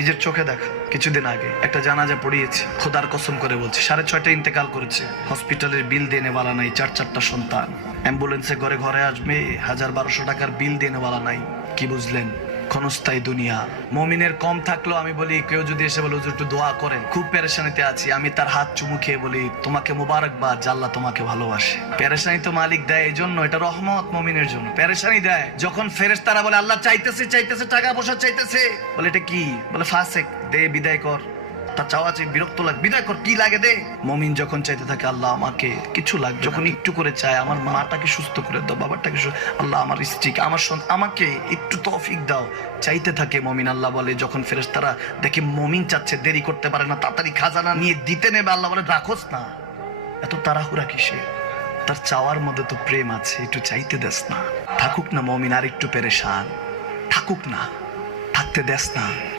নিজের চোখে দেখা কিছুদিন আগে একটা জানাজা পড়িয়েছে, খোদার কসম করে বলছে 6:30 ইন্তেকাল করেছে। হসপিটালের বিল দেনে वाला নাই, 4 সন্তান, অ্যাম্বুলেন্সে ঘরে ঘরে আসবে, 1000-1200 টাকার বিল দেনে वाला নাই। কি বুঝলেন? ক্ষণস্থায়ী দুনিয়া। মুমিনের কম থাকলেও আমি বলি, কেউ যদি এসে বলে হুজুর একটু দোয়া করেন, খুব পেরেশানিতে আছি, আমি তার হাত চুমু খেয়ে বলি তোমাকে মুবারকবাদ, আল্লাহ তোমাকে ভালোবাসে। পেরেশানি তো মালিক দেয়, এই জন্য এটা রহমত মুমিনের জন্য। পেরেশানি দেয় যখন ফেরেশতারা বলে আল্লাহ চাইতেছে টাকা পয়সা চাইতেছে, বলে এটা কি? বলে ফাসেক, দে বিদায় কর। তার চাওয়া চাই, বিরক্ত লাগে, বিদায় কর, কি লাগে দে। মুমিন যখন চাইতে থাকে আল্লাহ আমাকে কিছু লাগবে, যখন একটু করে চায় আমার মাটাকে সুস্থ করে দাও, বাবাটাকে আল্লাহ আমার স্ত্রীকে, আমার আমাকে একটু তৌফিক দাও, চাইতে থাকে মুমিন। আল্লাহ বলে যখন ফেরেশতারা দেখে মুমিন চাচ্ছে, দেরি করতে পারে না, তাড়াতাড়ি খাজানা নিয়ে দিতে নেবে, আল্লাহ বলে রাখোস না, এত তাড়াহুড়া কিসে? তার চাওয়ার মধ্যে তো প্রেম আছে, একটু চাইতে দেস না। থাকুক না মুমিন আর একটু পেরেশান, থাকুক না, থাকতে দেস না।